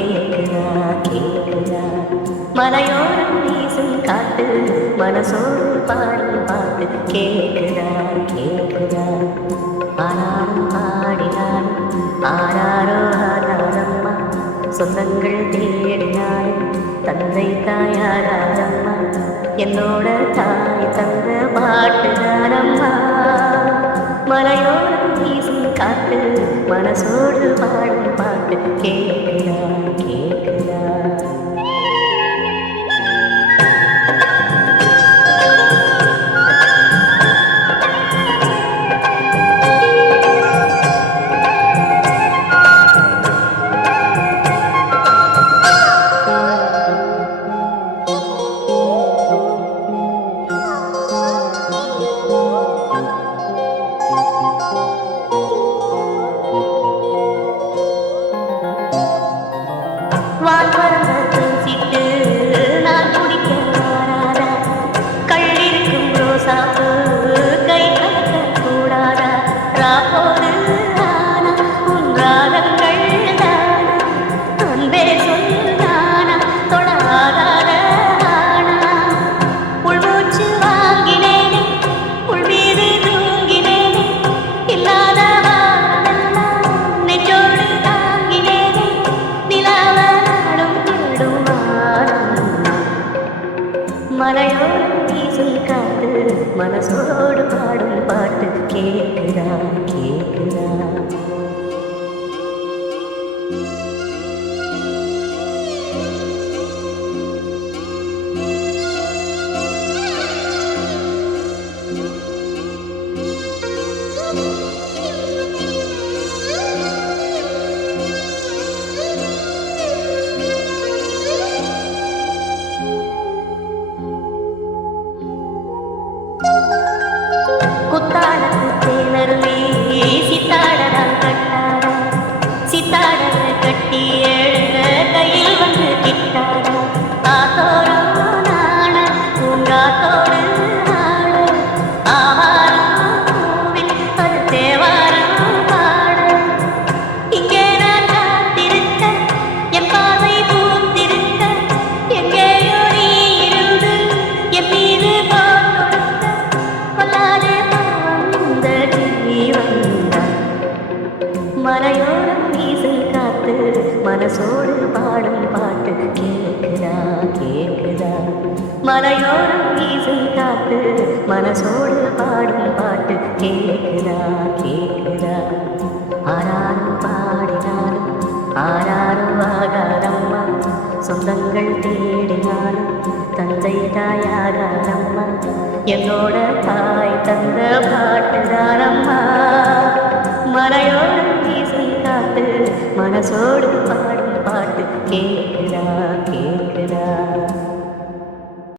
கேக்குதா கேக்குதா மலையோரம் வீசும் காத்து மனசோடு பாடும் பாட்டு கேக்குதா கேக்குதா ஆனாலும் பாடினாலும் ஆராரோ ஆராரம்மா சொந்தங்கள் தேடினாலும் தந்தை தாயாராரம்மா என்னோட தாய் தந்த பாட்டுதானம்மா மலையோரம் வீசும் காத்து மனசோடு பாடும் பாட்டு கேக்குதா கேக்குதா சிட்டு நான் குடிக்க மாறாதா கள்ளிருக்கும் ரோசாப்பு கை கலக்க கூடாதா ராப்போது ஆனா உன் ராகங்கள் தானா அன்பே சொல்லானா தொடாதான ஆனா உள்மூச்சு வாங்கினேனே உள் மீது தூங்கினேனே இல்லாத வாரமெல்லாம் நெஞ்சோடு தாங்கினேனே நிலாவ மலையோரம் வீசும் காத்து மனசோடு பாடும் பாட்டு கேக்குதா கேக்குதா குத்தாடத்து தேனருளி சித்தாடலாம் கட்டாடா சித்தாடல கட்டி கையில் வந்து கிட்டாடா ஆத்தோரம் நாண பூங்காத்தோடு ஆட ஆவாரம் பூவில் அது தேவாரம் பாட இங்கே நான் காத்திருக்க என் பாதை பூத்திருக்க எங்கேயோ நீ இருந்து என் மீது மலையோரம் வீசும் காத்து மனசோடு பாடும் பாட்டு கேக்குதா கேக்குதா மலையோரம் வீசும் காத்து மனசோடு பாடும் பாட்டு கேக்குதா கேக்குதா ஆராரும் பாடினாலும் ஆராரும் ஆகாரம்மா சொந்தங்கள் தேடினாலும் தந்தை தாயாகாரம்மா என்னோட தாய் தந்த பாட்டுதானம்மா மலையோரம் வீசும் காத்து மனசோடு பாடும் பாட்டு கேக்குதா கேக்குதா